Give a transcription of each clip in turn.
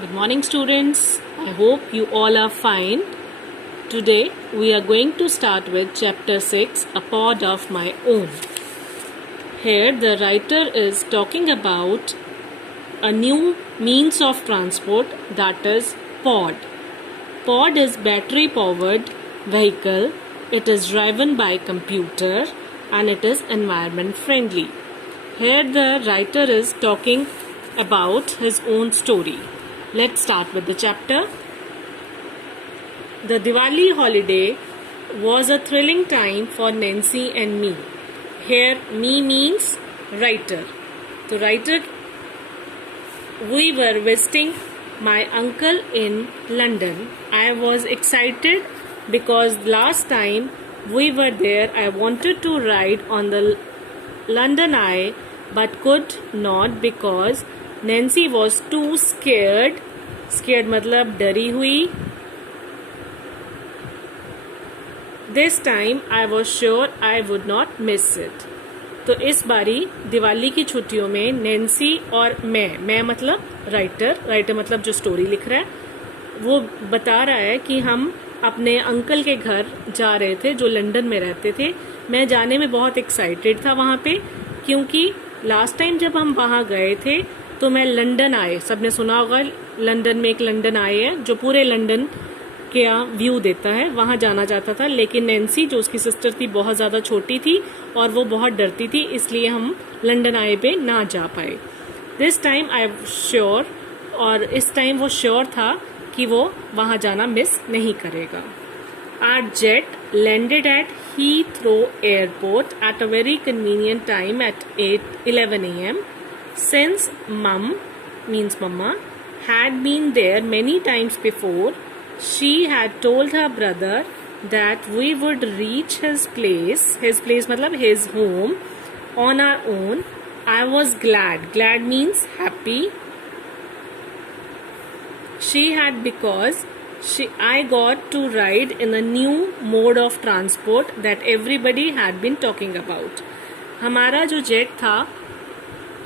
Good morning, students. I hope you all are fine. Today we are going to start with chapter 6, A Pod of My Own. Here the writer is talking about a new means of transport, that is pod. Pod is battery powered vehicle. It is driven by computer and it is environment friendly. Here the writer is talking about his own story. Let's start with the chapter. The Diwali holiday was a thrilling time for Nancy and me. Here, me means writer. The writer, we were visiting my uncle in London. I was excited because last time we were there, I wanted to ride on the London Eye but could not because Nancy was too scared. Scared मतलब डरी हुई. This time I was sure I would not miss it. तो इस बारी दिवाली की छुट्टियों में Nancy और मैं मतलब राइटर मतलब जो स्टोरी लिख रहा है, वो बता रहा है कि हम अपने अंकल के घर जा रहे थे जो लंदन में रहते थे. मैं जाने में बहुत एक्साइटेड था वहाँ पे, क्योंकि लास्ट टाइम जब हम वहाँ गए थे तो मैं लंदन आए, सबने सुना होगा लंदन में एक लंदन आए है जो पूरे लंदन का व्यू देता है, वहां जाना चाहता था. लेकिन नैन्सी जो उसकी सिस्टर थी बहुत ज्यादा छोटी थी और वो बहुत डरती थी, इसलिए हम लंदन आए पे ना जा पाए. This time I am sure, और इस टाइम वो श्योर था कि वो वहां जाना मिस नहीं करेगा. Our jet landed at Heathrow Airport at a very convenient time at 11 a.m. Since Mum, means Mama, had been there many times before, she had told her brother that we would reach his place मतलब his home, on our own. I was glad. Glad means happy. She had because I got to ride in a new mode of transport that everybody had been talking about. हमारा जो jet था,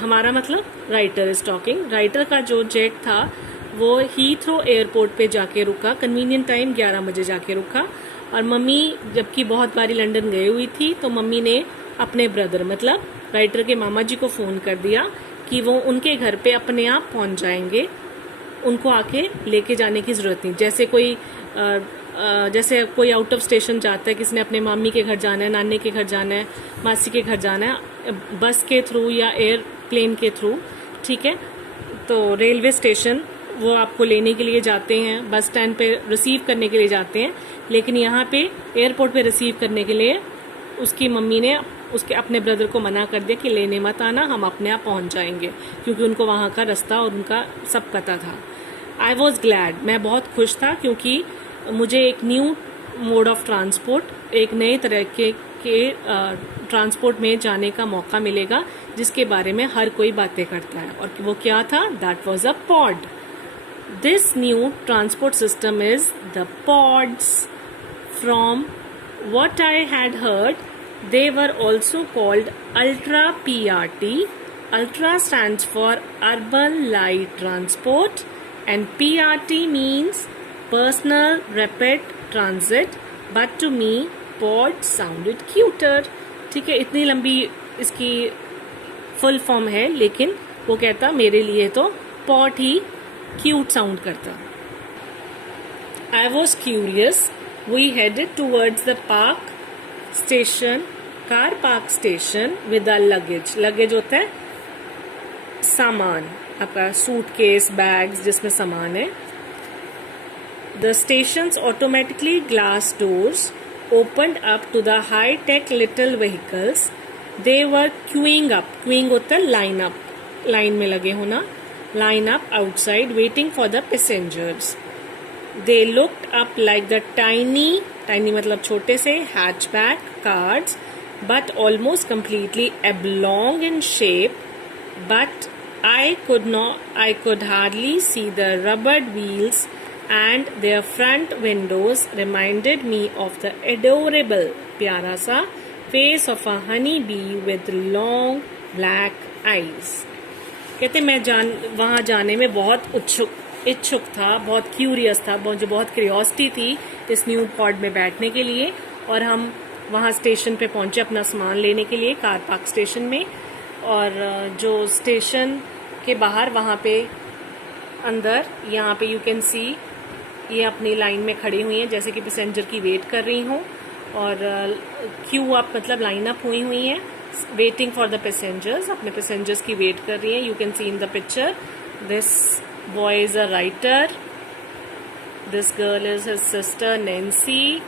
हमारा मतलब writer is talking, writer का जो jet था वो Heathrow airport पे जाके रुका. कन्वीनियंट टाइम 11 बजे जाके रुका. और मम्मी जबकि बहुत बारी लंदन गई हुई थी, तो मम्मी ने अपने ब्रदर मतलब राइटर के मामा जी को फोन कर दिया कि वो उनके घर पे अपने आप पहुंच जाएंगे, उनको आके लेके जाने की जरूरत नहीं. जैसे कोई आउट ऑफ स्टेशन जाता है, किसी ने अपने मामी के घर जाना है, नानी के घर जाना है, मासी के घर जाना है, बस के थ्रू या एयरप्लेन के थ्रू, ठीक है, तो रेलवे स्टेशन वो आपको लेने के लिए जाते हैं, बस स्टैंड पे रिसीव करने के लिए जाते हैं. लेकिन यहाँ पे एयरपोर्ट पे रिसीव करने के लिए उसकी मम्मी ने उसके अपने ब्रदर को मना कर दिया कि लेने मत आना, हम अपने आप पहुंच जाएंगे, क्योंकि उनको वहां का रास्ता और उनका सब पता था. आई वॉज ग्लैड, मैं बहुत खुश था, क्योंकि मुझे एक न्यू मोड ऑफ ट्रांसपोर्ट, एक नए तरह के ट्रांसपोर्ट में जाने का मौका मिलेगा जिसके बारे में हर कोई बातें करता है. और वो क्या था? That was a pod. This new transport system is the pods. From what I had heard, they were also called Ultra PRT. Ultra stands for Urban Light Transport and PRT means Personal Rapid Transit, but to me pod sounded cuter. ठीक है, इतनी लंबी इसकी full form है, लेकिन वो कहता मेरे लिए तो पॉड ही क्यूट साउंड करता. I was curious. We headed towards the car park station with our luggage. Luggage होता है सामान, आपका सूटकेस, बैग्स जिसमें सामान है. The station's automatically glass doors opened up to the high-tech little vehicles. They were queuing up. Queuing होता है line up, line में लगे होना. Line up outside waiting for the passengers. They looked up like the tiny मतलब छोटे से hatchback cars, but almost completely oblong in shape. But I could hardly see the rubbered wheels, and their front windows reminded me of the adorable प्यारा सा face of a honeybee with long black eyes. कहते मैं वहां जाने में बहुत इच्छुक था, बहुत क्यूरियस था, जो बहुत क्यूरियोसिटी थी इस न्यू पॉड में बैठने के लिए। और हम वहाँ स्टेशन पे पहुंचे अपना सामान लेने के लिए, कार पार्क स्टेशन में। और जो स्टेशन के बाहर वहाँ पे अंदर यहाँ पे यू कैन सी ये अपनी लाइन में खड़ी हुई हैं जैसे कि पैसेंजर की वेट कर रही हूँ। और क्यू अप मतलब लाइन अप हुई हुई हैं, वेटिंग फॉर द पैसेंजर्स, अपने पैसेंजर्स की वेट कर रही हैं। You can see in the picture this boy is a writer, this girl is his sister Nancy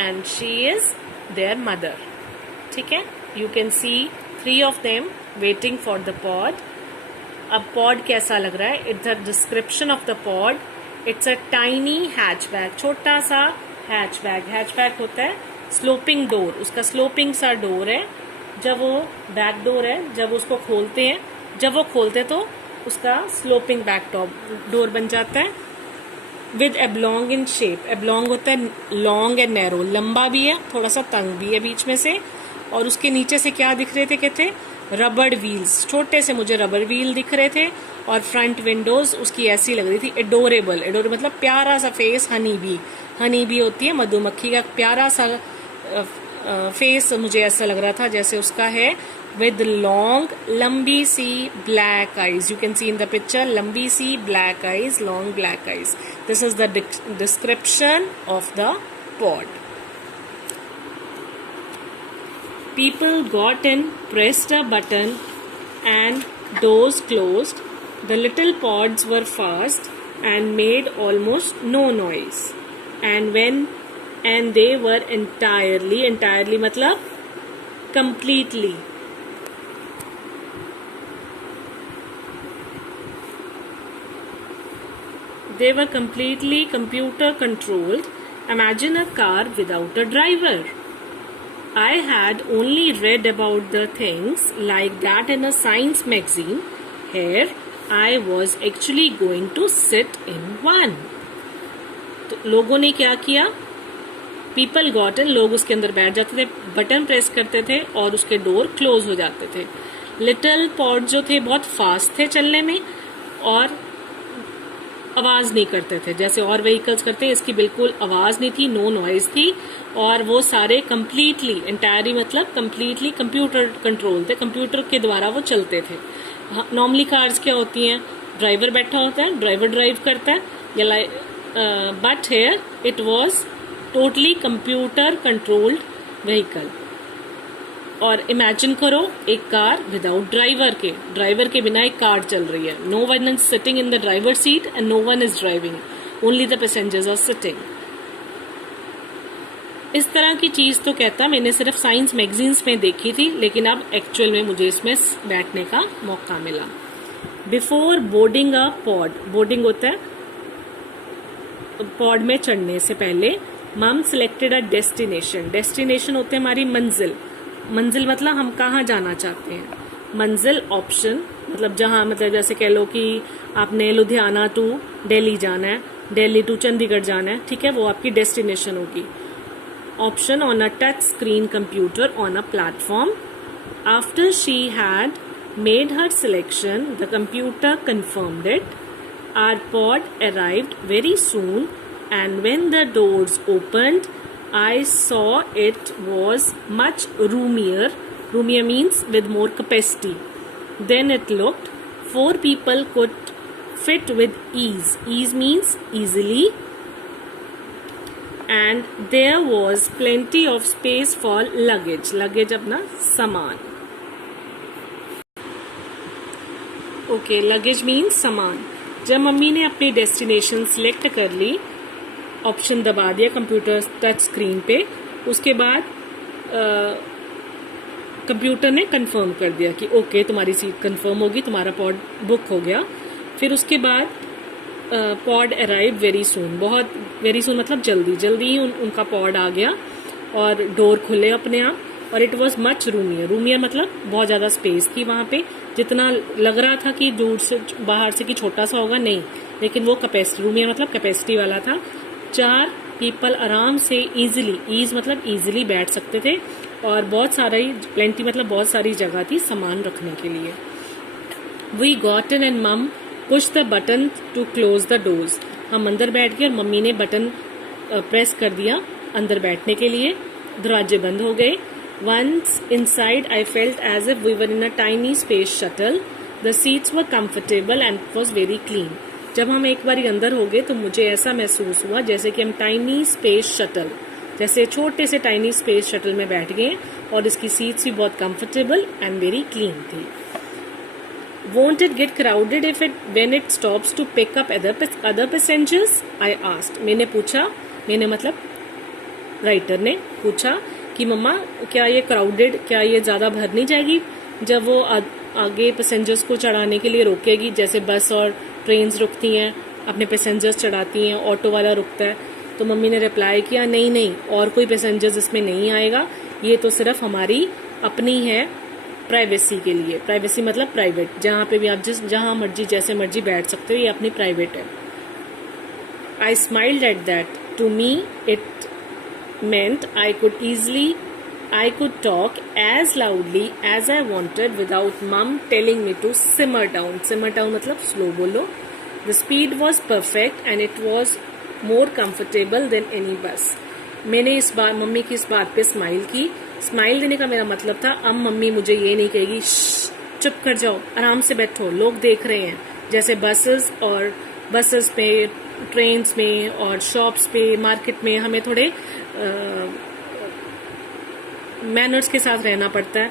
and she is there mother. ठीक है, you can C 3 of them waiting for the pod. अब pod कैसा लग रहा है, it's a description of the pod. It's a tiny hatchback, छोटा सा hatchback. Hatchback होता है स्लोपिंग डोर, उसका स्लोपिंग सा डोर है। जब वो बैक डोर है, जब उसको खोलते हैं, जब वो खोलते तो उसका स्लोपिंग बैक टॉप डोर बन जाता है। विद एबलॉन्ग इन शेप, एबलॉन्ग होता है लॉन्ग एंड नैरो, लंबा भी है थोड़ा सा तंग भी है बीच में से। और उसके नीचे से क्या दिख रहे थे, कहते रबड़ व्हील्स, छोटे से मुझे रबड़ व्हील दिख रहे थे। और फ्रंट विंडोज उसकी ऐसी लग रही थी एडोरेबल, एडोरेबल मतलब प्यारा सा फेस, हनी बी होती है मधुमक्खी का प्यारा सा फेस, मुझे ऐसा लग रहा था जैसे उसका है। विद लॉन्ग लंबी सी black eyes, you can see in the picture लंबी सी black eyes, long black eyes. This is the description of the pod. People got in, pressed a button, and doors closed. The little pods were fast and made almost no noise. And they were entirely मतलब completely. They were completely computer controlled. Imagine a car without a driver. I had only read about the things like that in a science magazine. Here I was actually going to sit in one. तो लोगों ने क्या किया, People got in, लोग उसके अंदर बैठ जाते थे, बटन प्रेस करते थे और उसके डोर क्लोज हो जाते थे। लिटिल पॉड जो थे बहुत फास्ट थे चलने में और आवाज नहीं करते थे जैसे और व्हीकल्स करते हैं, इसकी बिल्कुल आवाज नहीं थी, नो नॉइज थी। और वो सारे कंप्लीटली एंटायरली मतलब कंप्लीटली कंप्यूटर कंट्रोल थे, कंप्यूटर के द्वारा वो चलते थे। नॉर्मली कार्स क्या होती हैं, ड्राइवर बैठा होता है, ड्राइवर ड्राइव करता है या but here it was totally computer controlled vehicle. और इमेजिन करो एक कार विदाउट ड्राइवर के बिना एक कार चल रही है। No one is sitting in the driver seat and no one is driving, only the passengers are sitting. इस तरह की चीज तो कहता मैंने सिर्फ साइंस मैगजीन्स में देखी थी, लेकिन अब एक्चुअल में मुझे इसमें बैठने का मौका मिला। Before boarding a pod, boarding होता है पॉड में चढ़ने से पहले, मम सिलेक्टेड अ डेस्टिनेशन। डेस्टिनेशन होते हैं हमारी मंजिल, मंजिल मतलब हम कहाँ जाना चाहते हैं। मंजिल ऑप्शन मतलब जहाँ, मतलब जैसे कह लो कि आपने लुधियाना टू दिल्ली जाना है, दिल्ली टू चंडीगढ़ जाना है, ठीक है, वो आपकी डेस्टिनेशन होगी। Option on a touch screen computer on a platform. After she had made her selection, the computer confirmed it. Our pod arrived very soon, and when the doors opened, I saw it was much roomier. Roomier means with more capacity. Then it looked. 4 people could fit with ease. Ease means easily. And there was plenty of space for luggage. Luggage अपना सामान. Okay, luggage means सामान। जब mummy ने अपनी destination select कर ली, option दबा दिया computer touch screen पे, उसके बाद कंप्यूटर ने कंफर्म कर दिया कि ओके तुम्हारी सीट कंफर्म होगी, तुम्हारा पॉड बुक हो गया। फिर उसके बाद पॉड अराइव वेरी सून, बहुत वेरी सून मतलब जल्दी जल्दी ही उनका पॉड आ गया और डोर खुले अपने आप। और इट वॉज मच रूमियर, रूमियर मतलब बहुत ज्यादा स्पेस थी वहां पे, जितना लग रहा था कि दूर से बाहर से कि छोटा सा होगा, नहीं, लेकिन वो कैपेसिटी, रूमियर मतलब कैपेसिटी वाला था। 4 पीपल आराम से इजीली, ईज मतलब इजीली बैठ सकते थे और बहुत सारा प्लेंटी मतलब बहुत सारी जगह थी सामान रखने के लिए। We got in and mum push the button to close the doors, हम अंदर बैठ गए और मम्मी ने बटन प्रेस कर दिया अंदर बैठने के लिए, दरवाजे बंद हो गए. Once inside I felt as if we were in a tiny space shuttle. The seats were comfortable and it was very clean. जब हम एक बार अंदर हो गए तो मुझे ऐसा महसूस हुआ जैसे कि हम टाइनी स्पेस शटल, जैसे छोटे से टाइनी स्पेस शटल में बैठ गए और इसकी सीट्स भी बहुत कंफर्टेबल एंड वेरी क्लीन थी. Won't it get crowded if it when it stops to pick up other passengers? I asked. मैंने पूछा, मैंने मतलब राइटर ने पूछा कि मम्मा क्या ये क्राउडेड, क्या ये ज्यादा भर नहीं जाएगी जब वो आगे पैसेंजर्स को चढ़ाने के लिए रोकेगी, जैसे बस और ट्रेन्स रुकती हैं अपने पैसेंजर्स चढ़ाती हैं, ऑटो वाला रुकता है. तो मम्मी ने रिप्लाई किया नहीं नहीं, और कोई पैसेंजर्स इसमें नहीं आएगा, ये तो सिर्फ हमारी अपनी है प्राइवेसी के लिए. प्राइवेसी मतलब प्राइवेट, जहाँ पे भी आप जहाँ मर्जी जैसे मर्जी बैठ सकते हो, ये अपनी प्राइवेट है. I smiled at that. To me it meant I could talk as loudly as I wanted without mum telling me to simmer down. Simmer down मतलब slow बोलो. The speed was perfect and it was more comfortable than any bus. मैंने इस बार mummy की इस बात पे smile की. Smile देने का मेरा मतलब था अब मम्मी मुझे ये नहीं कहेगी चुप कर जाओ, आराम से बैठो, लोग देख रहे हैं. जैसे बसेस पे, ट्रेन्स में और शॉप्स पे, मार्केट में हमें थोड़े मैनर्स के साथ रहना पड़ता है.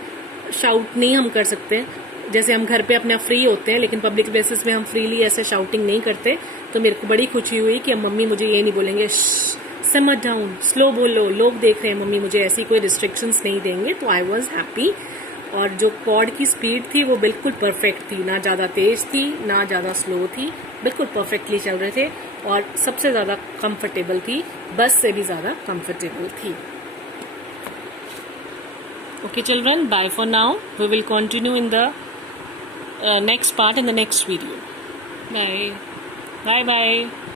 शाउट नहीं हम कर सकते, जैसे हम घर पे अपना फ्री होते हैं, लेकिन पब्लिक प्लेसेस में हम फ्रीली ऐसे शाउटिंग नहीं करते. तो मेरे को बड़ी खुशी हुई कि अब मम्मी मुझे ये नहीं बोलेंगे सिमर डाउन, स्लो बोलो, लोग देख रहे हैं, मम्मी मुझे ऐसी कोई रिस्ट्रिक्शंस नहीं देंगे. तो आई वॉज हैप्पी. और जो पॉड की स्पीड थी वो बिल्कुल परफेक्ट थी, ना ज्यादा तेज थी ना ज्यादा स्लो थी, बिल्कुल परफेक्टली चल रहे थे. और सबसे ज्यादा कंफर्टेबल थी, बस से भी ज्यादा कंफर्टेबल थी. Okay children, bye for now. We will continue in the next part in the next video. Bye. Bye bye.